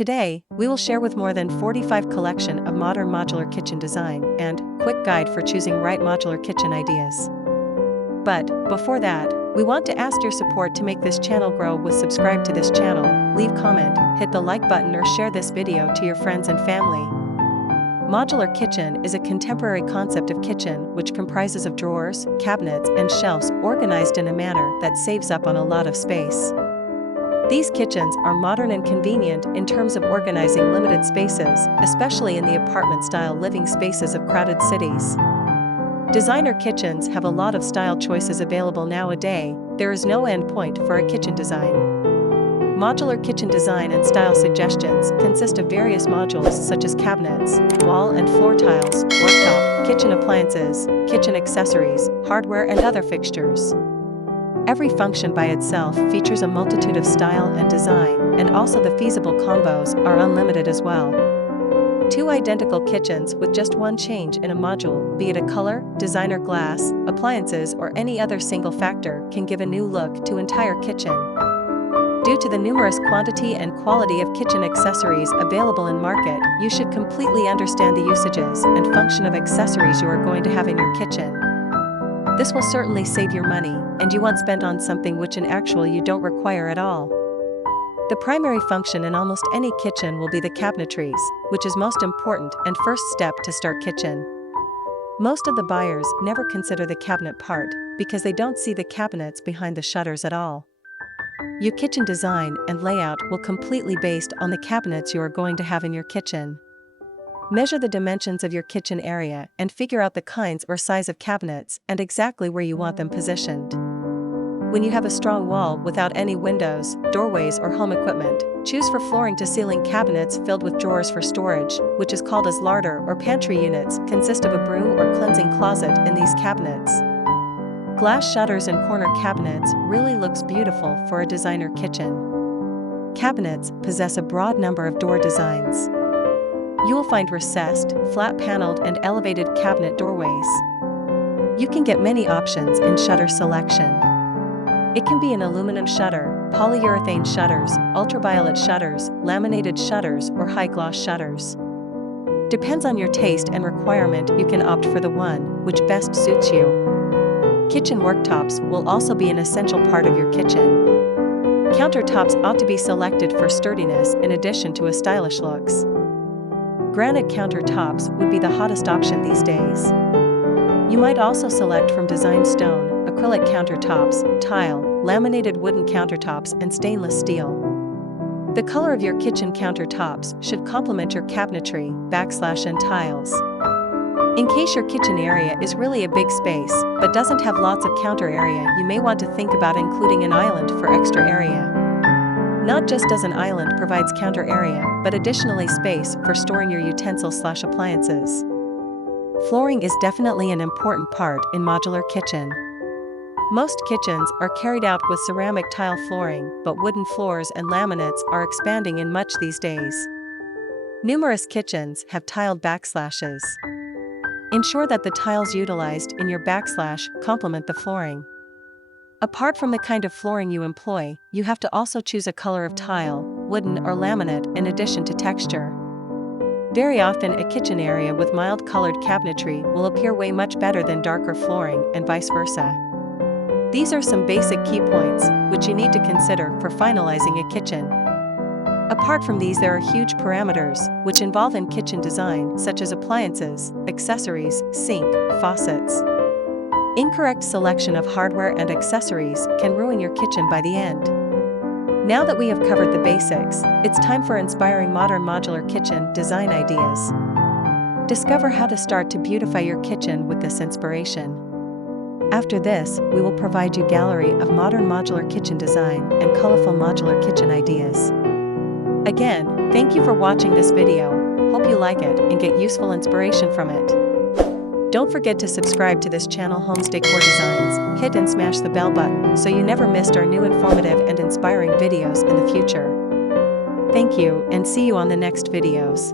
Today, we will share with more than 45 collection of modern modular kitchen design and quick guide for choosing right modular kitchen ideas. But before that, we want to ask your support to make this channel grow with subscribe to this channel, leave comment, hit the like button or share this video to your friends and family. Modular kitchen is a contemporary concept of kitchen which comprises of drawers, cabinets and shelves organized in a manner that saves up on a lot of space. These kitchens are modern and convenient in terms of organizing limited spaces, especially in the apartment-style living spaces of crowded cities. Designer kitchens have a lot of style choices available nowadays. There is no end point for a kitchen design. Modular kitchen design and style suggestions consist of various modules such as cabinets, wall and floor tiles, worktop, kitchen appliances, kitchen accessories, hardware and other fixtures. Every function by itself features a multitude of style and design, and also the feasible combos are unlimited as well. Two identical kitchens with just one change in a module, be it a color, designer glass, appliances or any other single factor, can give a new look to entire kitchen. Due to the numerous quantity and quality of kitchen accessories available in market, you should completely understand the usages and function of accessories you are going to have in your kitchen. This will certainly save your money, and you won't spend on something which in actual you don't require at all. The primary function in almost any kitchen will be the cabinetries, which is most important and first step to start kitchen. Most of the buyers never consider the cabinet part, because they don't see the cabinets behind the shutters at all. Your kitchen design and layout will completely based on the cabinets you are going to have in your kitchen. Measure the dimensions of your kitchen area and figure out the kinds or size of cabinets and exactly where you want them positioned. When you have a strong wall without any windows, doorways or home equipment, choose for flooring to ceiling cabinets filled with drawers for storage, which is called as larder or pantry units, consist of a broom or cleansing closet in these cabinets. Glass shutters and corner cabinets really looks beautiful for a designer kitchen. Cabinets possess a broad number of door designs. You will find recessed, flat-paneled and elevated cabinet doorways. You can get many options in shutter selection. It can be an aluminum shutter, polyurethane shutters, ultraviolet shutters, laminated shutters or high-gloss shutters. Depends on your taste and requirement, you can opt for the one which best suits you. Kitchen worktops will also be an essential part of your kitchen. Countertops ought to be selected for sturdiness in addition to a stylish looks. Granite countertops would be the hottest option these days. You might also select from designed stone, acrylic countertops, tile, laminated wooden countertops and stainless steel. The color of your kitchen countertops should complement your cabinetry, and tiles. In case your kitchen area is really a big space, but doesn't have lots of counter area, you may want to think about including an island for extra area. Not just as an island provides counter area, but additionally space for storing your utensils/appliances. Flooring is definitely an important part in modular kitchen. Most kitchens are carried out with ceramic tile flooring, but wooden floors and laminates are expanding in much these days. Numerous kitchens have tiled backslashes. Ensure that the tiles utilized in your backslash complement the flooring. Apart from the kind of flooring you employ, you have to also choose a color of tile, wooden or laminate, in addition to texture. Very often a kitchen area with mild-colored cabinetry will appear way much better than darker flooring and vice versa. These are some basic key points which you need to consider for finalizing a kitchen. Apart from these, there are huge parameters which involve in kitchen design, such as appliances, accessories, sink, faucets. Incorrect selection of hardware and accessories can ruin your kitchen by the end. Now that we have covered the basics, it's time for inspiring modern modular kitchen design ideas. Discover how to start to beautify your kitchen with this inspiration. After this, we will provide you a gallery of modern modular kitchen design and colorful modular kitchen ideas. Again, thank you for watching this video. Hope you like it and get useful inspiration from it. Don't forget to subscribe to this channel, Homes Decor Designs. Hit and smash the bell button so you never missed our new informative and inspiring videos in the future. Thank you and see you on the next videos.